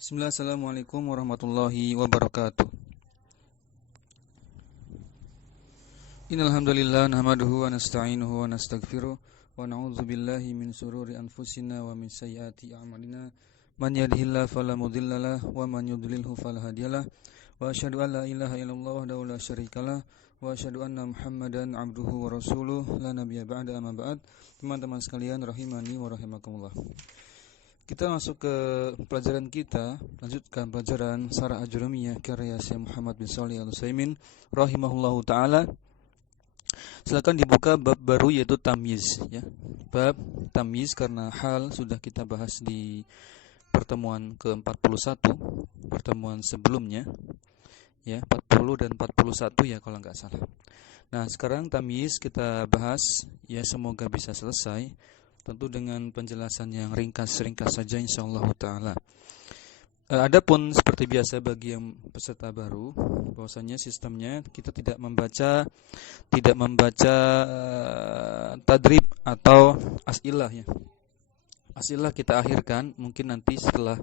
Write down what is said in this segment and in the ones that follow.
Bismillah, assalamualaikum warahmatullahi wabarakatuh. Innal hamdalillah nahmaduhu wa nasta'inuhu wa nastaghfiruh wa na'udzu billahi min shururi anfusina wa min sayyiati a'malina. Man yahdihillahu fala mudhillalah wa man yudlilhu fala hadiyalah. Wa asyhadu an la ilaha illallah wahdahu la syarikalah wa asyhadu anna Muhammadan 'abduhu wa rasuluh la nabiyya ba'da amma ba'd. Teman-teman sekalian rahimani wa rahimakumullah. Kita masuk ke pelajaran kita, lanjutkan pelajaran Syarah Ajrumiyah karya Syekh Muhammad bin Shalih Al-Utsaimin rahimahullahu taala. Silakan dibuka bab baru yaitu tamyiz ya. Bab tamyiz karena hal sudah kita bahas di pertemuan ke-41, pertemuan sebelumnya. Ya, 40 dan 41 ya kalau enggak salah. Nah, sekarang tamyiz kita bahas ya, semoga bisa selesai. Tentu dengan penjelasan yang ringkas saja insyaallah taala. Adapun seperti biasa bagi yang peserta baru, bahwasanya sistemnya kita tidak membaca tadrib atau as'ilah ya. As'ilah kita akhirkan mungkin nanti setelah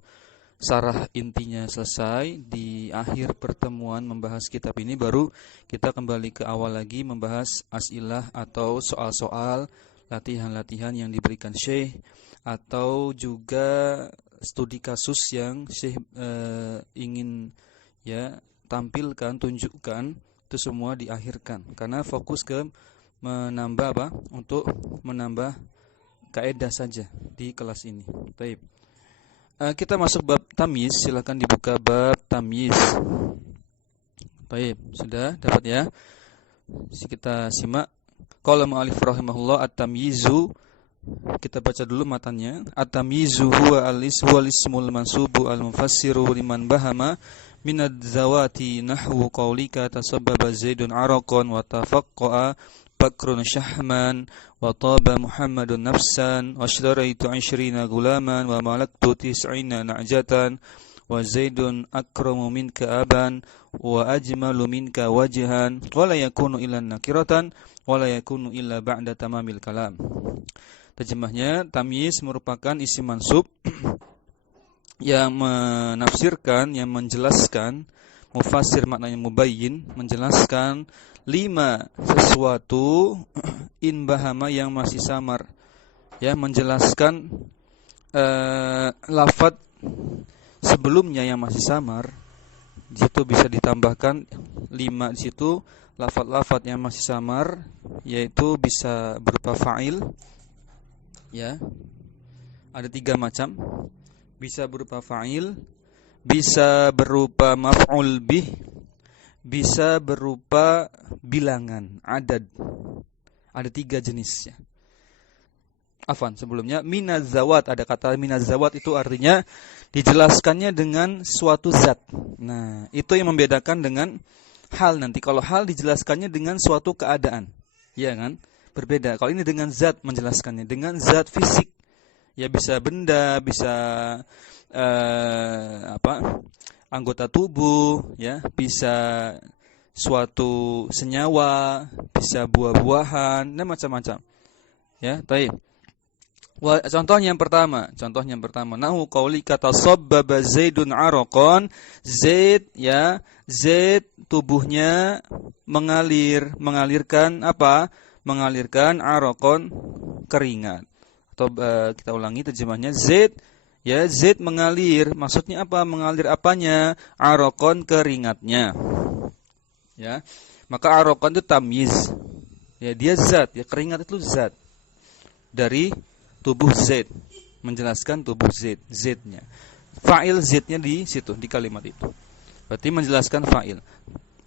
syarah intinya selesai di akhir pertemuan membahas kitab ini, baru kita kembali ke awal lagi membahas as'ilah atau soal-soal latihan-latihan yang diberikan Syekh atau juga studi kasus yang Syekh ingin ya tampilkan, tunjukkan, itu semua diakhirkan karena fokus ke menambah apa? Untuk menambah kaidah saja di kelas ini. Baik. Kita masuk bab tamyiz, silakan dibuka bab tamyiz. Baik, sudah dapat ya? Kita simak. Qala mu'allif rahimahullah at-tamyizu, kita baca dulu matanya. At-tamyizu huwa al-ismul mansubu al-mufassiru liman bahama minad zawati nahwu qaulika tasabbaba zaidun araqan wa tafaqqa'a bakrun syahman wa taba muhammadun nafsan wa ashtaraitu 20 gulaman wa malaktu 90 na'jatan wa zaidun akramu minka aban wa ajmalu minka wajhan wa la yakunu illa nakiratan wa la yakunu illa ba'da tamamil kalam. Terjemahnya, tamyiz merupakan isim mansub yang menafsirkan, yang menjelaskan, mufassir maknanya mubayyin, menjelaskan 5 sesuatu in bahama yang masih samar. Ya, menjelaskan lafaz sebelumnya yang masih samar. Di situ bisa ditambahkan 5 di situ lafaz-lafaz yang masih samar, yaitu bisa berupa fa'il ya. Ada 3 macam. Bisa berupa fa'il, bisa berupa maf'ul bih, bisa berupa bilangan, adad. Ada 3 jenis ya. Afwan, sebelumnya minaz zawat, ada kata minaz zawat itu artinya dijelaskannya dengan suatu zat. Nah, itu yang membedakan dengan hal nanti. Kalau hal dijelaskannya dengan suatu keadaan, ya kan? Berbeda. Kalau ini dengan zat menjelaskannya, dengan zat fisik. Ya bisa benda, bisa anggota tubuh, ya, bisa suatu senyawa, bisa buah-buahan, dan macam-macam. Ya, baik. Contoh yang pertama, nahu qauli kata sabbaba zaidun araqan, zaid ya, zaid tubuhnya mengalirkan apa? Mengalirkan araqan, keringat. Atau kita ulangi terjemahnya, zaid ya, zaid mengalir, maksudnya apa? Mengalir apanya? Araqan, keringatnya. Ya. Maka araqan itu tamyiz. Ya, dia zat, ya, keringat itu zat dari tubuh Zaid, menjelaskan tubuh Zaid, Zaidnya. Fa'il Zaidnya di situ, di kalimat itu. Berarti menjelaskan fa'il.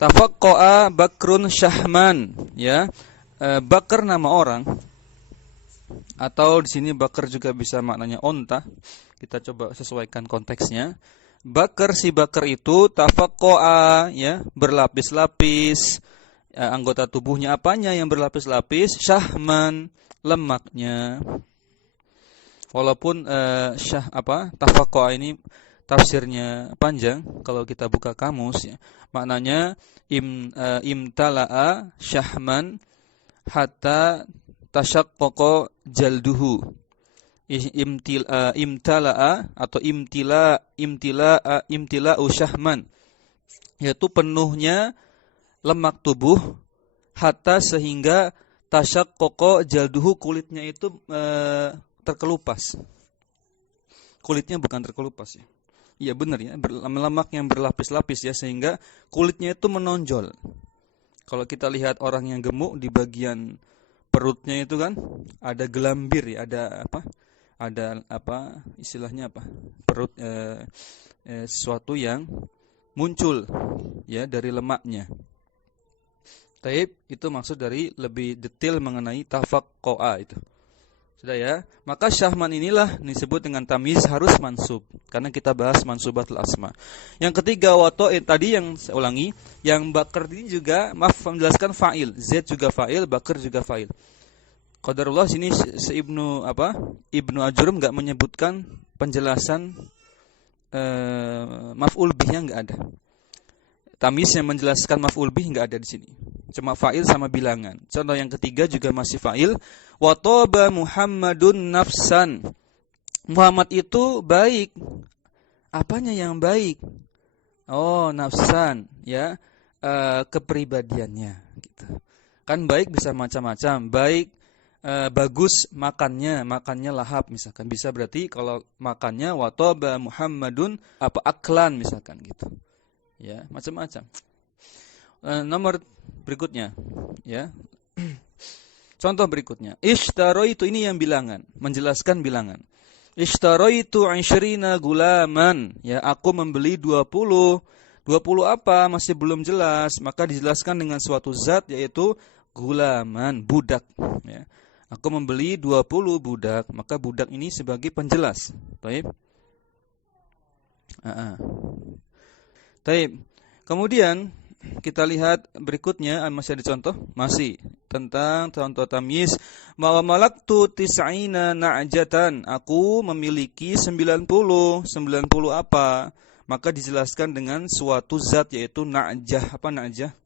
Tafaqqa'a Bakrun Syahman, ya. Bakar nama orang, atau di sini bakar juga bisa maknanya onta. Kita coba sesuaikan konteksnya. Bakar, si bakar itu tafaqqa'a, ya, berlapis-lapis. Anggota tubuhnya apanya yang berlapis-lapis? Syahman, lemaknya. Walaupun tafaqqa ini tafsirnya panjang, kalau kita buka kamus ya, maknanya imtala'a syahman hatta tashaqqaqa jalduhu. imtala'a atau imtila'u syahman, yaitu penuhnya lemak tubuh, hatta sehingga tasyaqqaqa jalduhu, kulitnya itu terkelupas. Kulitnya bukan terkelupas ya. Iya benar ya, lemak yang berlapis-lapis ya, sehingga kulitnya itu menonjol. Kalau kita lihat orang yang gemuk, di bagian perutnya itu kan ada gelambir ya, ada istilahnya apa? Perut sesuatu yang muncul ya dari lemaknya. Taib, itu maksud dari lebih detail mengenai tafaqqa'a itu. Sudah ya. Maka syahman inilah disebut dengan tamyiz harus mansub, karena kita bahas mansubatul asma. Yang ketiga tadi yang saya ulangi, yang bakar ini juga menjelaskan fa'il. Zaid juga fa'il, bakar juga fa'il. Qadarullah sini Ibnu Ajurum enggak menyebutkan penjelasan maf'ul bihnya, enggak ada. Tamyiz yang menjelaskan maf'ul bih enggak ada di sini. Cuma fa'il sama bilangan. Contoh yang ketiga juga masih fa'il. Wa taba Muhammadun nafsan. Muhammad itu baik. Apanya yang baik? Oh, nafsan, ya. Kepribadiannya gitu. Kan baik bisa macam-macam. Baik bagus makannya lahap misalkan. Bisa berarti kalau makannya wa taba Muhammadun aklan misalkan gitu. Ya, macam-macam. Nomor berikutnya, ya. Contoh berikutnya, ishtaraitu, ini yang bilangan, menjelaskan bilangan. Ishtaraitu 20 gulaman, ya, aku membeli 20. 20 apa? Masih belum jelas, maka dijelaskan dengan suatu zat, yaitu gulaman, budak, ya. Aku membeli 20 budak, maka budak ini sebagai penjelas. Baik. Taib. Kemudian kita lihat berikutnya, masih ada contoh, masih tentang contoh tamyiz. Ma malaktu tis'ina na'jatan, aku memiliki 90 apa? Maka dijelaskan dengan suatu zat, yaitu na'jah. Apa na'jah?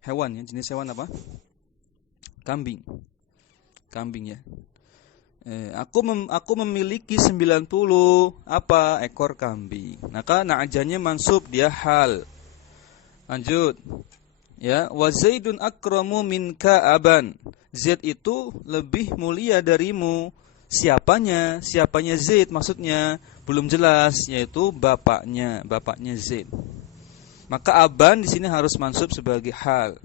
Hewan ya, jenis hewan apa? Kambing ya. Aku memiliki 90 ekor kambing. Maka na'jahnya mansub, dia hal. Lanjut. Ya, wa Zaidun akramu minka aban. Zaid itu lebih mulia darimu. Siapanya? Siapanya Zaid maksudnya belum jelas, yaitu bapaknya Zaid. Maka aban di sini harus mansub sebagai hal.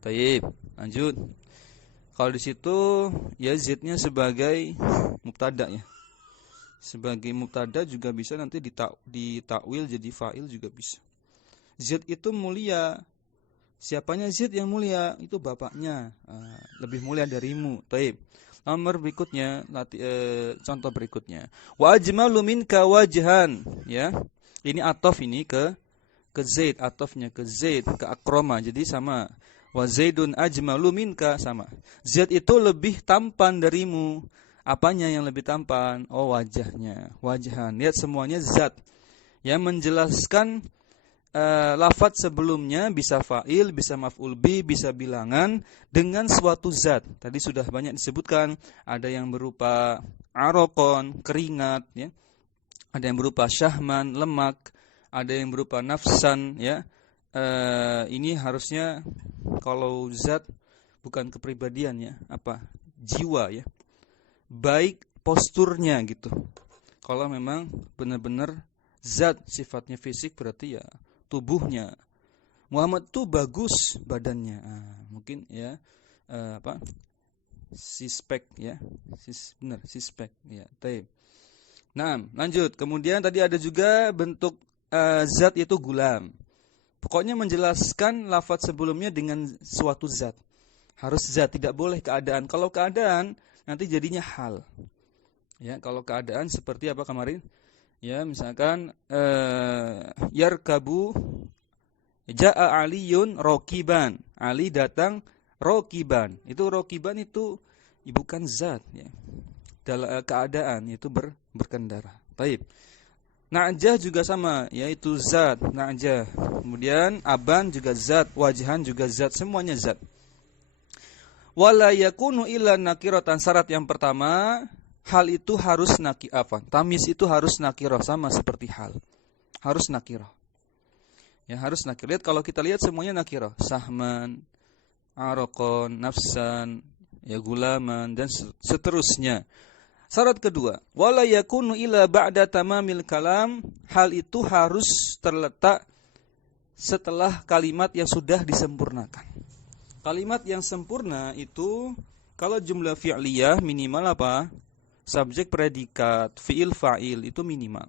Taib. Lanjut. Kalau di situ ya Zaidnya sebagai mubtada ya. Sebagai mubtada juga bisa nanti ditakwil jadi fa'il juga bisa. Zaid itu mulia. Siapanya Zaid yang mulia? Itu bapaknya. Lebih mulia darimu. Taib. Nomor berikutnya, contoh berikutnya. Wa ajmalu minka wajhan, ya. Ini atof ini ke Zaid, atofnya ke Zaid, ke akroma. Jadi sama. Wa Zaidun ajmalu minka, sama. Zaid itu lebih tampan darimu. Apanya yang lebih tampan? Oh, wajahnya. Wajhan. Lihat semuanya zat. Yang menjelaskan lafaz sebelumnya bisa fa'il, bisa maf'ul bi, bisa bilangan dengan suatu zat. Tadi sudah banyak disebutkan, ada yang berupa arokon, keringat, ya. Ada yang berupa syahman, lemak, ada yang berupa nafsan, ya. Ini harusnya kalau zat bukan kepribadian ya, jiwa ya. Baik posturnya gitu. Kalau memang benar-benar zat sifatnya fisik berarti ya tubuhnya. Muhammad tuh bagus badannya. Mungkin ya sispek ya. Sispek ya. Taib. Nah, lanjut. Kemudian tadi ada juga bentuk zat itu gulam. Pokoknya menjelaskan lafaz sebelumnya dengan suatu zat. Harus zat, tidak boleh keadaan. Kalau keadaan nanti jadinya hal. Ya, kalau keadaan seperti apa kemarin? Ya, misalkan yarkabu jaa aliyun rokiban. Ali datang rokiban. Itu rokiban itu bukan zat ya. Dalam keadaan itu berkendara. Baik. Na'jah juga sama, yaitu zat, na'jah. Kemudian aban juga zat, wajhan juga zat, semuanya zat. Wala yakunu illa nakiratan, syarat yang pertama, hal itu harus tamyiz itu harus nakirah, sama seperti hal. Harus nakirah. Ya, harus nakirah. Lihat, kalau kita lihat semuanya nakirah. Sahman, araqon, nafsan, ya gulaman, dan seterusnya. Syarat kedua, wala yakunu illa ba'da tamamil kalam, hal itu harus terletak setelah kalimat yang sudah disempurnakan. Kalimat yang sempurna itu kalau jumlah fi'liyah minimal apa? Subjek, predikat, fi'il, fa'il itu minimal.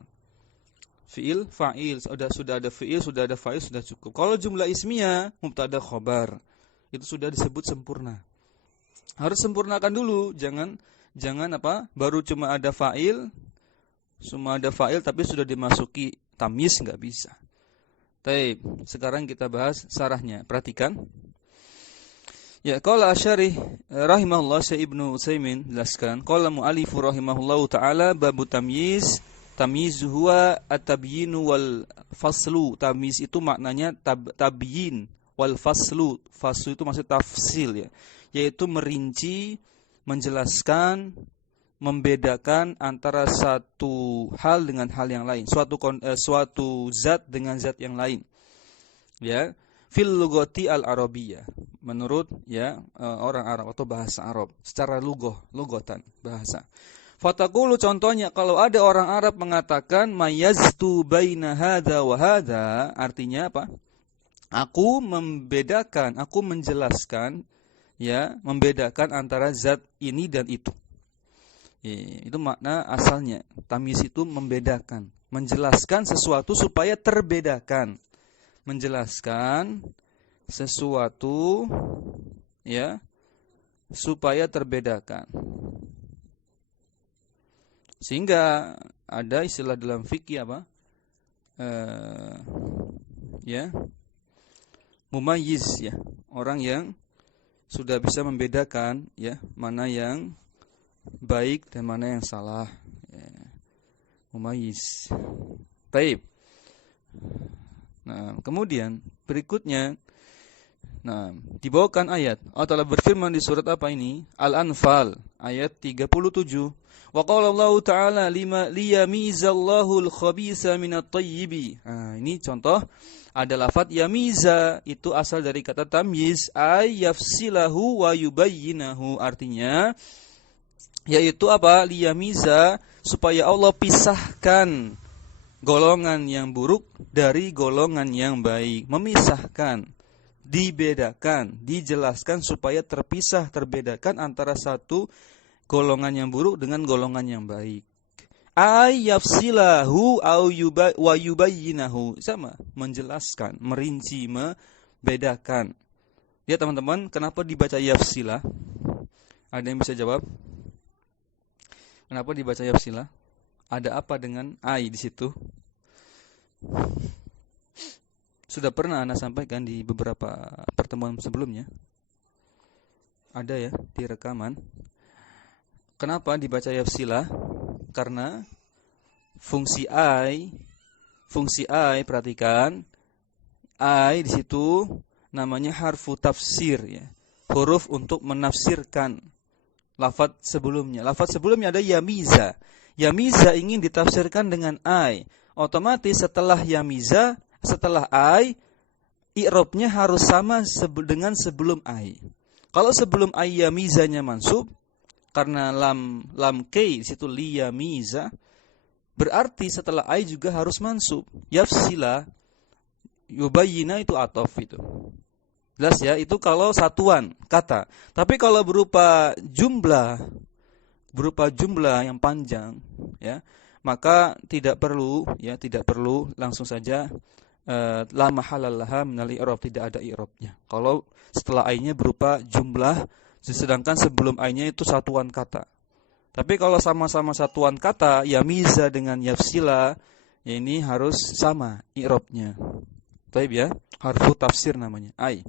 Fi'il, fa'il, sudah ada fi'il, sudah ada fa'il, sudah cukup. Kalau jumlah ismiyah, mubtada, khobar, itu sudah disebut sempurna. Harus sempurnakan dulu, jangan baru cuma ada fa'il tapi sudah dimasuki tamyiz, enggak bisa. Baik, sekarang kita bahas syarahnya. Perhatikan. Ya, qala asyarih rahimahullah, Syekh Ibnu Utsaimin jelaskan, qala mu'allifu rahimahullahu taala babu tamyiz huwa at-tabyin wal faslu. Tamyiz itu maknanya tabyin wal faslu. Faslu itu maksud tafsil, ya, yaitu merinci, menjelaskan, membedakan antara satu hal dengan hal yang lain, suatu zat dengan zat yang lain. Ya, fil lugati al-arabiyyah, menurut orang Arab atau bahasa Arab, secara lugotan bahasa. Fataqulu, contohnya kalau ada orang Arab mengatakan mayaztu baina hadza wa hadza, artinya apa? Aku membedakan, aku menjelaskan, ya, membedakan antara zat ini dan itu. Itu makna asalnya. Tamyiz itu membedakan, menjelaskan sesuatu supaya terbedakan. Menjelaskan sesuatu, ya, supaya terbedakan. Sehingga ada istilah dalam fikih apa? Mumayyiz, ya, orang yang sudah bisa membedakan, ya, mana yang baik dan mana yang salah, ya. Mumayyiz. Baik. Nah, kemudian berikutnya, dibawakan ayat. Allah Ta'ala berfirman di surat apa ini? Al-Anfal ayat 37. Wa qala Allah Ta'ala liyamizallahu al-khabisa minat thayyibi. Ini contoh, ada lafaz yamiza, itu asal dari kata tamyiz, ay yafsilahu wa yubayyinahu, artinya yaitu apa? Liyamiza, supaya Allah pisahkan golongan yang buruk dari golongan yang baik. Memisahkan, dibedakan, dijelaskan supaya terbedakan antara satu golongan yang buruk dengan golongan yang baik. Ayyafsilahu wa yubayyinahu, sama, menjelaskan, merinci, membedakan. Ya teman-teman, kenapa dibaca yafsilah? Ada yang bisa jawab? Kenapa dibaca yafsilah? Ada apa dengan ai di situ? Sudah pernah Anda sampaikan di beberapa pertemuan sebelumnya. Ada ya di rekaman. Kenapa dibaca yafsilah? Karena fungsi ai, perhatikan, ai di situ namanya harfu tafsir, ya. Huruf untuk menafsirkan lafaz sebelumnya. Lafaz sebelumnya ada yamiza. Yamiza ingin ditafsirkan dengan ai. Otomatis setelah yamiza, setelah ai, i'rabnya harus sama dengan sebelum ai. Kalau sebelum ai yamizanya mansub, karena lam kei di situ liyamiza, berarti setelah ai juga harus mansub. Yafsila, yubayyina itu atof itu. Jelas ya, itu kalau satuan kata. Tapi kalau berupa jumlah yang panjang, ya, maka tidak perlu langsung saja la mahalal laha minal i'rab, tidak ada i'rabnya. Kalau setelah ai-nya berupa jumlah, sedangkan sebelum ai-nya itu satuan kata. Tapi kalau sama-sama satuan kata, yamiza dengan yafsila, ya ini harus sama i'rabnya. Baik ya, harfu tafsir namanya, ai.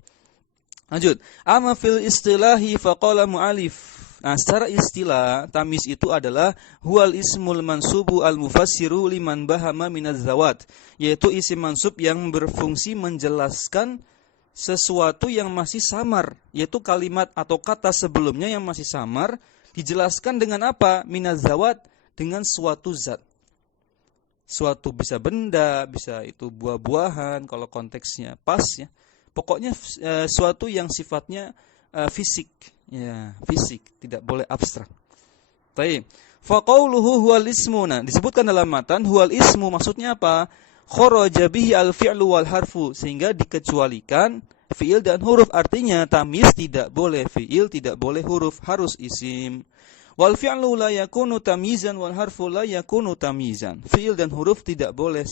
Lanjut. Amma fil istilahi faqala mu'alif. Nah, secara istilah, tamyiz itu adalah huwal ismul mansubu al-mufassiru liman bahama minaz zawat, yaitu isim mansub yang berfungsi menjelaskan sesuatu yang masih samar, yaitu kalimat atau kata sebelumnya yang masih samar, dijelaskan dengan apa? Minazawat, dengan suatu zat. Suatu bisa benda, bisa itu buah-buahan, kalau konteksnya pas ya. Pokoknya suatu yang sifatnya fisik, ya, fisik, tidak boleh abstrak. Baik. Faqauluhu huwal ismu. Nah, disebutkan dalam matan huwal ismu maksudnya apa? Kharaja bihi al-fi'lu wal harfu, sehingga dikecualikan fi'il dan huruf. Artinya tamyiz tidak boleh fi'il, tidak boleh huruf, harus isim. Wal fi'lu la yakunu tamyizan wal harfu la yakunu tamyizan. Fi'il dan huruf tidak boleh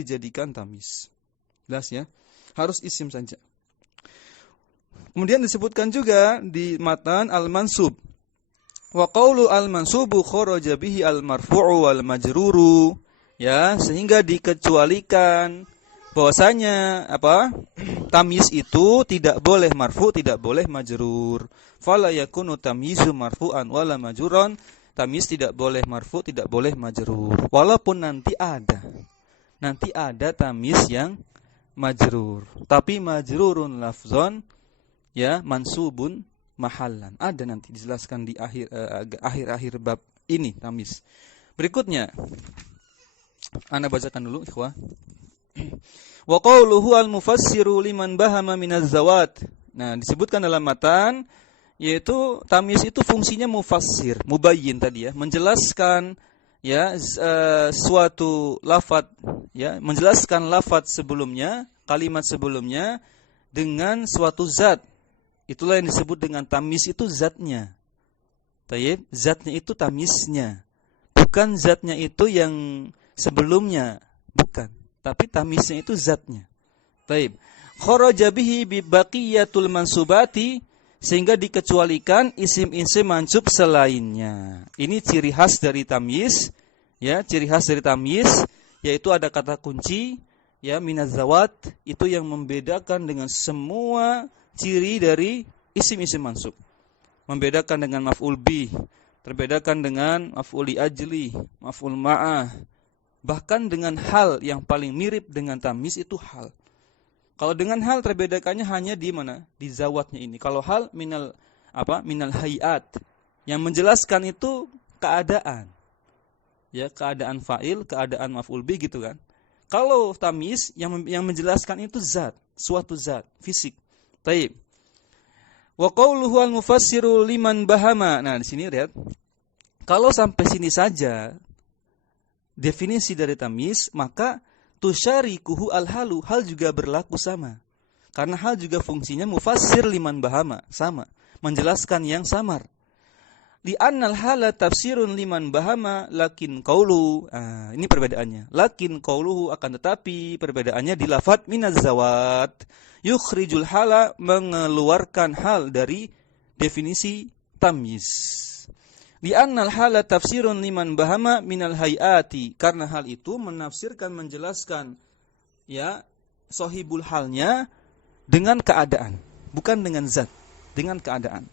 dijadikan tamyiz. Jelas ya? Harus isim saja. Kemudian disebutkan juga di matan al-mansub. Wa qawlu al-mansubu kharaja bihi al-marfu'u wal majruru. Ya, sehingga dikecualikan bahwasanya apa? Tamyiz itu tidak boleh marfu, tidak boleh majrur. Fala yakunu tamyizu marfu'an wala majruran. Tamyiz tidak boleh marfu, tidak boleh majrur. Walaupun nanti ada tamyiz yang majrur, tapi majrurun lafzon, ya, mansubun mahallan. Ada nanti dijelaskan di akhir bab ini tamyiz. Berikutnya Anda bacakan dulu, ikhwah. Wa qawluhu al-mufassiru liman bahama minaz zawat. Nah, disebutkan dalam matan, yaitu tamyiz itu fungsinya mufassir, mubayyin tadi ya, menjelaskan ya suatu lafaz, ya, menjelaskan lafaz sebelumnya, kalimat sebelumnya dengan suatu zat. Itulah yang disebut dengan tamyiz, itu zatnya. Tayyib, zatnya itu tamyiznya. Bukan zatnya itu yang sebelumnya, bukan. Tapi tamyiznya itu zatnya. Tayyib. Kharaja bihi bi baqiyatul mansubati, sehingga dikecualikan isim-isim mansub selainnya. Ini ciri khas dari tamyiz, ya, ciri khas dari tamyiz yaitu ada kata kunci, ya, minazawat, itu yang membedakan dengan semua ciri dari isim-isim mansub. Membedakan dengan maf'ul bih, terbedakan dengan maf'ul li ajli, maf'ul ma'ah. Bahkan dengan hal yang paling mirip dengan tamyiz itu hal. Kalau dengan hal terbedakannya hanya di mana? Di zawatnya ini. Kalau hal minal hayat, yang menjelaskan itu keadaan. Ya, keadaan fa'il, keadaan maf'ul bih gitu kan. Kalau tamyiz yang menjelaskan itu zat, suatu zat, fisik. Baik. Wa qawluhu al-mufassiru liman bahama. Nah, di sini lihat. Kalau sampai sini saja definisi dari tamyiz, maka tusyarikuhu al-halu, hal juga berlaku sama. Karena hal juga fungsinya mufassir liman bahama, sama, menjelaskan yang samar. Li'annal hala tafsirun liman bahama lakin qaulu. Ini perbedaannya. Lakin qauluhu, akan tetapi perbedaannya di lafadz minaz zawat. Yukhrijul hala, mengeluarkan hal dari definisi tamyiz. Li'annal hala tafsirun liman bahama minal hayati, karena hal itu menafsirkan, menjelaskan, ya, sahibul halnya dengan keadaan, bukan dengan zat, dengan keadaan.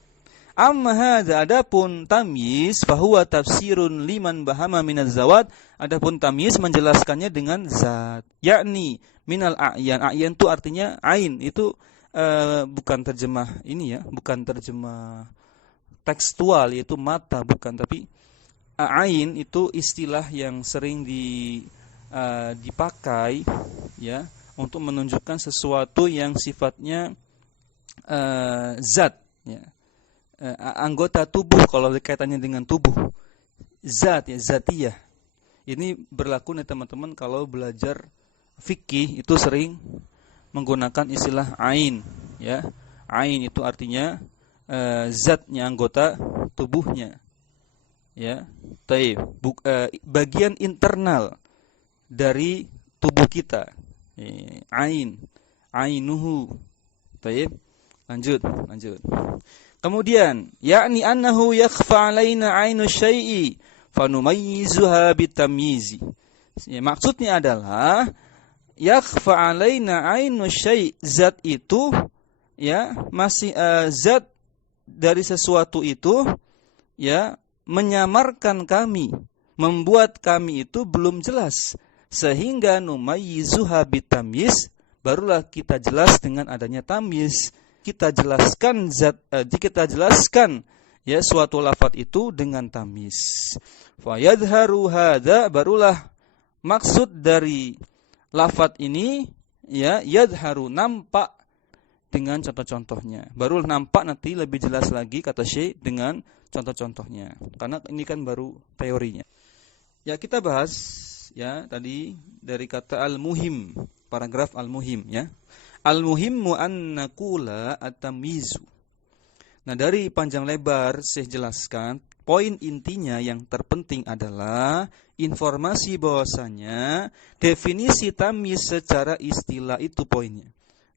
Amma hadza, adapun tamyiz, fahuwa tafsirun liman bahama minaz zawat, adapun tamyiz menjelaskannya dengan zat, yakni minal a'yan. A'yan itu artinya ain, itu bukan terjemah ini ya, bukan terjemah tekstual, yaitu mata, bukan, tapi ain itu istilah yang sering dipakai, ya, untuk menunjukkan sesuatu yang sifatnya zat, ya, anggota tubuh. Kalau kaitannya dengan tubuh, zat, ya, zatiyah. Ini berlaku nih teman-teman kalau belajar fikih, itu sering menggunakan istilah ain, ya. Ain itu artinya zatnya, anggota tubuhnya, ya, taib, bagian internal dari tubuh kita, ainuhu, taib. Lanjut. Kemudian, yakni annahu yakhfa alaina ainu syai'i fanumayyizuha bitamyizi. Ya, maksudnya adalah yakhfa alaina ainu syai', zat itu, ya, masih zat dari sesuatu itu, ya, menyamarkan kami, membuat kami itu belum jelas, sehingga numayyizuha bitamyiz, barulah kita jelas dengan adanya tamyiz. Kita jelaskan kita jelaskan ya suatu lafaz itu dengan tamyiz. Fa yadharu hadza, barulah maksud dari lafaz ini ya yadharu, nampak dengan contoh-contohnya. Baru nampak nanti lebih jelas lagi kata Syekh dengan contoh-contohnya. Karena ini kan baru teorinya. Ya, kita bahas ya tadi dari kata al-muhim, paragraf al-muhim ya. Al-muhimmu an naqula at-tamyizu. Nah, dari panjang lebar Syekh jelaskan, poin intinya yang terpenting adalah informasi bahwasanya definisi tamyiz secara istilah itu poinnya.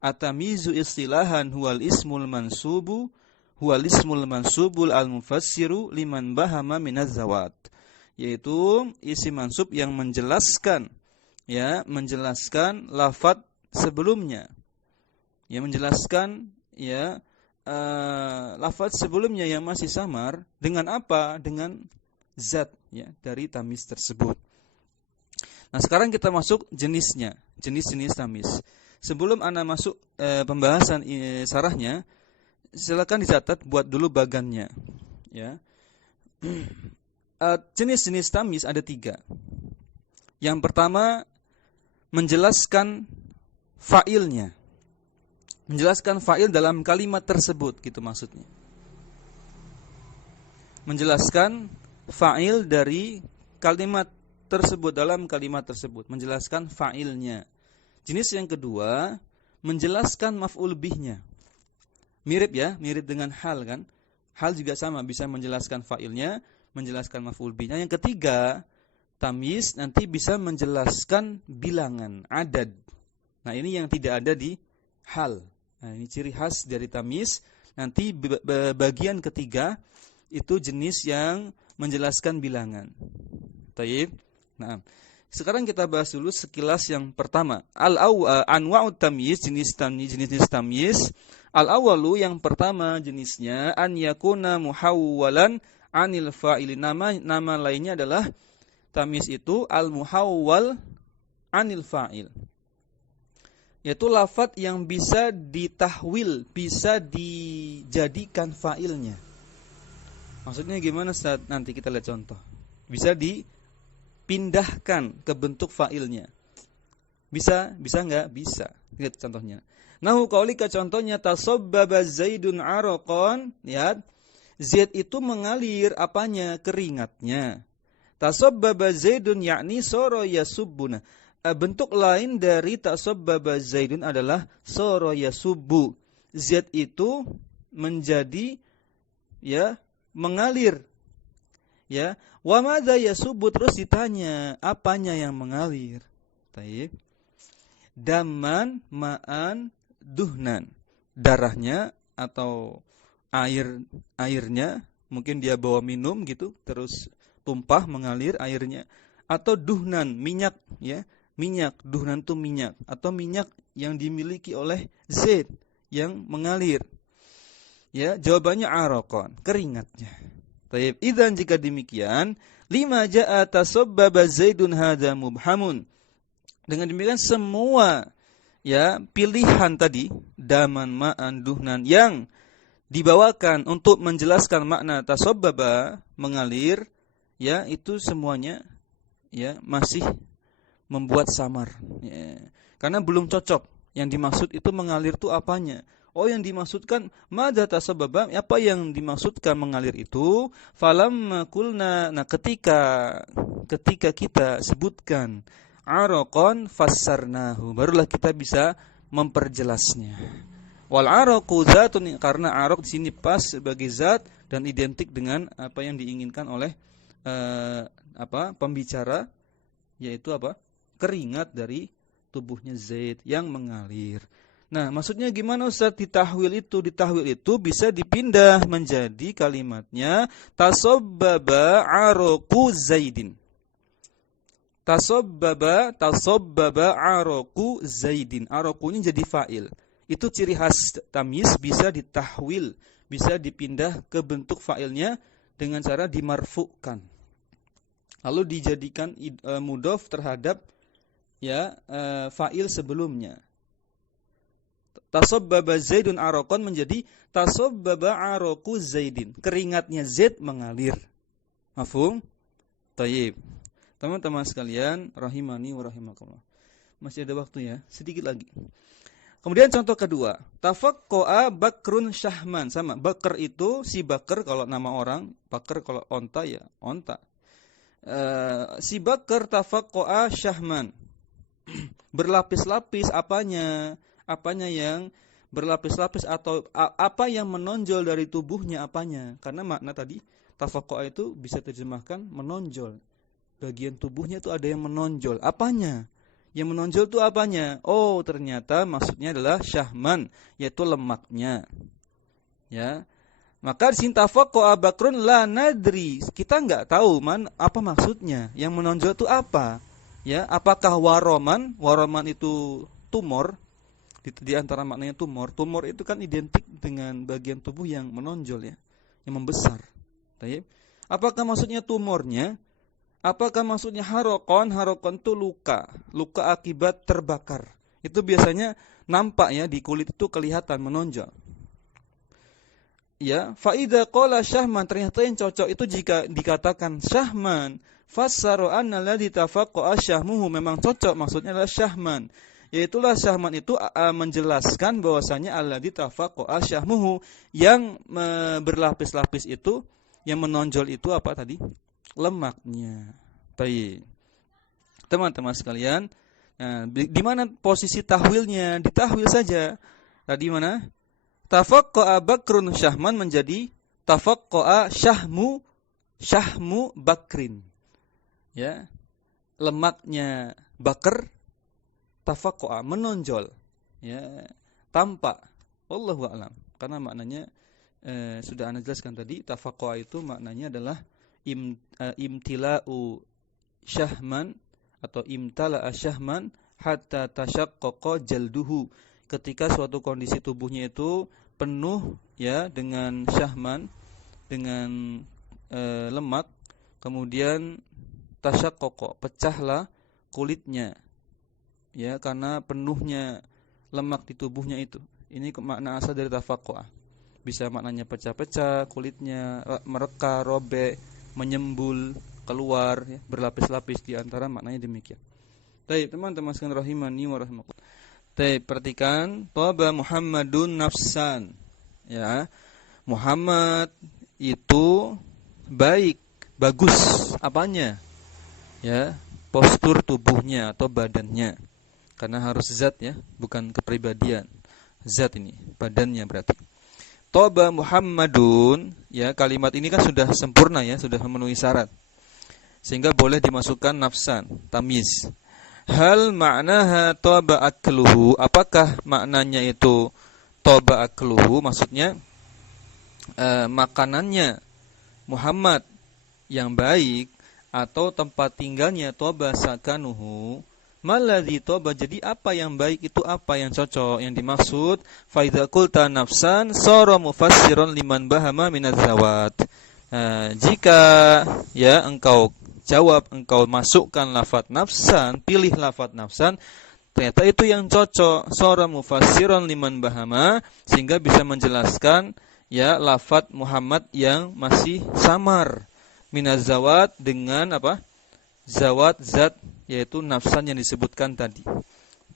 At-tamyizu istilahan huwal ismul mansubul al-mufassiru liman bahama minaz zawat. Yaitu isim mansub yang menjelaskan lafaz sebelumnya. Ya, menjelaskan ya lafaz sebelumnya yang masih samar dengan apa? Dengan zat ya dari tamyiz tersebut. Nah, sekarang kita masuk jenisnya, jenis-jenis tamyiz. Sebelum Anda masuk pembahasan sarahnya, silakan dicatat, buat dulu bagannya. Ya. Jenis-jenis tamyiz ada 3. Yang pertama, menjelaskan fa'ilnya. Menjelaskan fa'il dalam kalimat tersebut, gitu maksudnya. Menjelaskan fa'il dari kalimat tersebut, dalam kalimat tersebut. Menjelaskan fa'ilnya. Jenis yang kedua, menjelaskan maf'ul bihnya. Mirip ya, mirip dengan hal kan. Hal juga sama, bisa menjelaskan fa'ilnya, menjelaskan maf'ul bihnya. Yang ketiga, tamyiz nanti bisa menjelaskan bilangan, adad. Nah, ini yang tidak ada di hal. Nah, ini ciri khas dari tamyiz. Nanti bagian ketiga, itu jenis yang menjelaskan bilangan. Taib. Nah, sekarang kita bahas dulu sekilas yang pertama. Anwa'ut tamyiz, jenis tamyiz. Al-awwalu, yang pertama jenisnya an yakuna muhawwalan anil fa'ili. Nama lainnya adalah tamyiz itu al-muhawwal anil fa'il. Yaitu lafaz yang bisa ditahwil, bisa dijadikan fa'ilnya. Maksudnya gimana saat nanti kita lihat contoh. Bisa dipindahkan ke bentuk fa'ilnya. Bisa enggak? Bisa. Lihat contohnya. Nahu qaulika, contohnya tasabbaba Zaidun araqan, lihat. Zaid itu mengalir apanya? Keringatnya. Tasabbaba Zaidun yakni soro yasubbuna. Bentuk lain dari tasabbaba Zaidun adalah soro yasubbu. Zaid itu menjadi ya mengalir. Ya, wa madza yasubbu, terus ditanya, apanya yang mengalir? Taib. Daman, ma'an, duhnan. Darahnya atau airnya, mungkin dia bawa minum gitu, terus tumpah mengalir airnya, atau duhnan, minyak ya. Minyak, duhnan itu minyak, atau minyak yang dimiliki oleh Zaid yang mengalir. Ya, jawabannya araqan, keringatnya. Taib. Idzan, jika demikian, lima ja'a tasabbaba Zaidun hadza mubhamun. Dengan demikian semua ya pilihan tadi, daman, ma'an, duhnan, yang dibawakan untuk menjelaskan makna tasabbaba, mengalir, ya itu semuanya ya masih membuat samar. Ya. Karena belum cocok. Yang dimaksud itu mengalir itu apanya? Oh, yang dimaksudkan madza tasabbaba, apa yang dimaksudkan mengalir itu? Falamma qulna, nah ketika kita sebutkan araqan fassarnahu, barulah kita bisa memperjelasnya. Wal araqu zatun, karena araq di sini pas sebagai zat dan identik dengan apa yang diinginkan oleh pembicara, yaitu apa? Keringat dari tubuhnya Zaid yang mengalir. Nah, maksudnya gimana Ustaz? Ditahwil itu bisa dipindah menjadi kalimatnya tasabbaba araqu Zaidin. Tasabbaba araqu Zaidin. Araqu-nya jadi fa'il. Itu ciri khas tamyiz, bisa ditahwil, bisa dipindah ke bentuk fa'ilnya dengan cara dimarfu'kan. Lalu dijadikan mudhof terhadap ya fa'il sebelumnya. Tasabbaba Zaidun araqan menjadi tasabbaba araqu Zaidin. Keringatnya Zaid mengalir. Mafhum? Tayyib. Teman-teman sekalian, rahimani wa rahimakumullah. Masih ada waktu ya, sedikit lagi. Kemudian contoh kedua, tafaqqa'a Bakrun Syahman. Sama, Bakr itu si Bakr kalau nama orang, Bakr kalau onta ya onta. Si Bakr tafaqqa'a Syahman. Berlapis-lapis apanya? Apanya yang berlapis-lapis atau apa yang menonjol dari tubuhnya apanya? Karena makna tadi tafaqqa'a itu bisa terjemahkan menonjol. Bagian tubuhnya itu ada yang menonjol. Apanya? Yang menonjol itu apanya? Oh, ternyata maksudnya adalah syahman, yaitu lemaknya. Ya. Maka di sini tafaqqa'a Bakrun la nadri. Kita enggak tahu apa maksudnya. Yang menonjol itu apa? Ya, apakah waroman? Waroman itu tumor. Di antara maknanya tumor. Tumor itu kan identik dengan bagian tubuh yang menonjol ya, yang membesar. Baik. Apakah maksudnya tumornya? Apakah maksudnya harokon? Harokon itu luka akibat terbakar. Itu biasanya nampak ya di kulit itu kelihatan menonjol. Ya, faida qala syahman, ternyata yang cocok itu jika dikatakan syahman, fassaru anna alladhi tafaqqa'a syahmuhu, memang cocok maksudnya adalah syahman. Yaitulah syahman itu menjelaskan bahwasanya alladhi tafaqqa'a syahmuhu, yang berlapis-lapis itu, yang menonjol itu apa tadi? Lemaknya. Baik. Teman-teman sekalian, nah, di mana posisi tahwilnya? Ditahwil saja. Tadi mana? Tafaqqa'a Bakrun Syahman menjadi tafaqqa'a syahmu Bakrin. Ya. Lemaknya Bakr tafaqqa'a menonjol. Ya, tampak. Wallahu a'lam. Karena maknanya sudah Anda jelaskan tadi, tafaqqa'a itu maknanya adalah imtila'u syahman atau imtala'a syahman hatta tasyaqqaqa jalduhu. Ketika suatu kondisi tubuhnya itu penuh ya dengan syahman, dengan lemak, kemudian tasyaqqaqa, pecahlah kulitnya. Ya, karena penuhnya lemak di tubuhnya itu. Ini makna asal dari tafaqqa'a. Bisa maknanya pecah-pecah kulitnya, mereka, robek, menyembul, keluar, ya, berlapis-lapis, di antara maknanya demikian. Baik, teman-teman sekalian rahimani wa rahimakumullah. Baik, perhatikan, taba Muhammadun nafsan. Ya. Muhammad itu baik, bagus apanya? Ya, postur tubuhnya atau badannya. Karena harus zat ya, bukan kepribadian. Zat ini, badannya berarti. Toba Muhammadun, ya, kalimat ini kan sudah sempurna ya, sudah memenuhi syarat. Sehingga boleh dimasukkan nafsan, tamyiz. Hal ma'naha toba akluhu, apakah maknanya itu toba akluhu? Maksudnya makanannya Muhammad yang baik, atau tempat tinggalnya toba sakanuhu. Maladhi toba, jadi apa yang baik itu apa yang cocok, yang dimaksud fa idza qulta nafsan sara mufassiran liman bahama minaz zawat. Jika ya engkau jawab, engkau masukkan lafaz nafsan, pilih lafaz nafsan, ternyata itu yang cocok, sara mufassiran liman bahama, sehingga bisa menjelaskan ya lafaz Muhammad yang masih samar minaz zawat dengan apa? Zawat zat, yaitu nafsan yang disebutkan tadi.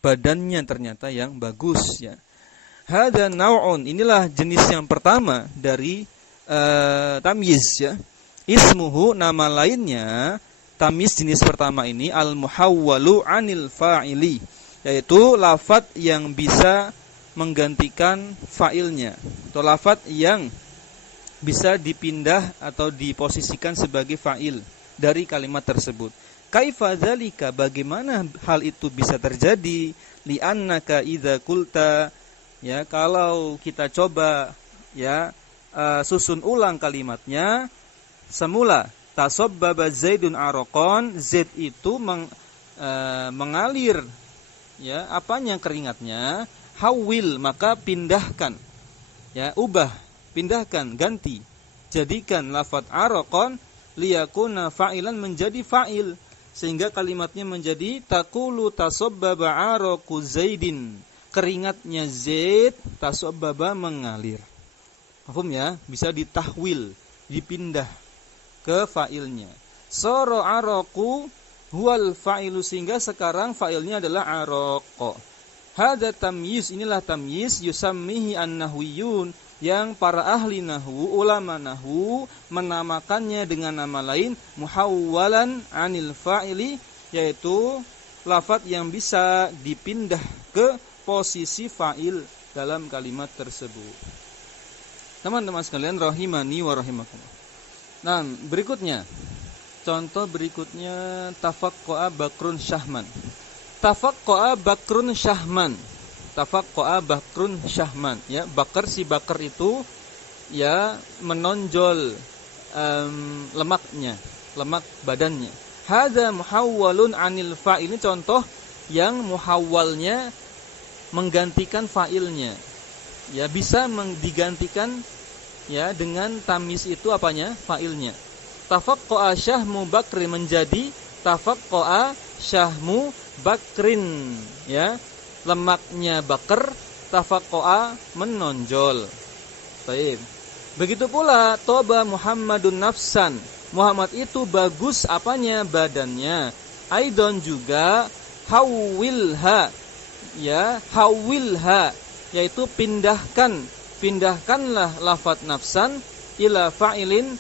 Badannya ternyata yang bagus ya. Hada naw'un, inilah jenis yang pertama dari tamyiz ya. Ismuhu, nama lainnya tamyiz jenis pertama ini al-muhawwalu 'anil fa'ili, yaitu lafadz yang bisa menggantikan fa'ilnya, atau lafadz yang bisa dipindah atau diposisikan sebagai fa'il dari kalimat tersebut. Kaifa dzalika, bagaimana hal itu bisa terjadi? Li'annaka idza qulta, ya, kalau kita coba ya susun ulang kalimatnya semula. Tasabbaba Zaidun araqan, Zaid itu mengalir ya apanya, keringatnya. Hawil, maka pindahkan ya, ubah, pindahkan, ganti, jadikan lafaz araqan liyakuna fa'ilan, menjadi fa'il, sehingga kalimatnya menjadi taqulu tasabbaba araqu Zaidin. keringatnya Zaid tasabbaba mengalir. Paham ya? Bisa ditahwil, dipindah ke fa'ilnya. Sara araqu huwal fa'ilu, sehingga sekarang fa'ilnya adalah araqa. Hadza tamyiz, inilah tamyiz yusammihi an-nahwiyun, yang para ahli nahwu, ulama nahwu menamakannya dengan nama lain muhawwalan 'anil fa'ili, yaitu lafaz yang bisa dipindah ke posisi fa'il dalam kalimat tersebut. Teman-teman sekalian rahimani wa rahimakumullah. Nah, berikutnya contoh berikutnya tafaqqa'a Bakrun Syahman. Tafaqqa'a Bakrun Syahman. Tafaqqa'a Bakrun Syahman, ya, Bakar, si Bakar itu ya menonjol lemaknya, lemak badannya. Hadza muhawwalun 'anil fa'il, ini contoh yang muhawwalnya menggantikan fa'ilnya. Ya, bisa digantikan ya dengan tamyiz itu apanya? Fa'ilnya. Tafaqqa'a Syahmu Bakri menjadi tafaqqa'a Syahmu Bakrin, ya, lemaknya Bakar, tafaqqa'a menonjol. Baik. Begitu pula toba Muhammadun nafsan, Muhammad itu bagus apanya? Badannya. Aidon juga hawilha, ya, hawilha, yaitu pindahkanlah lafaz nafsan ila fa'ilin,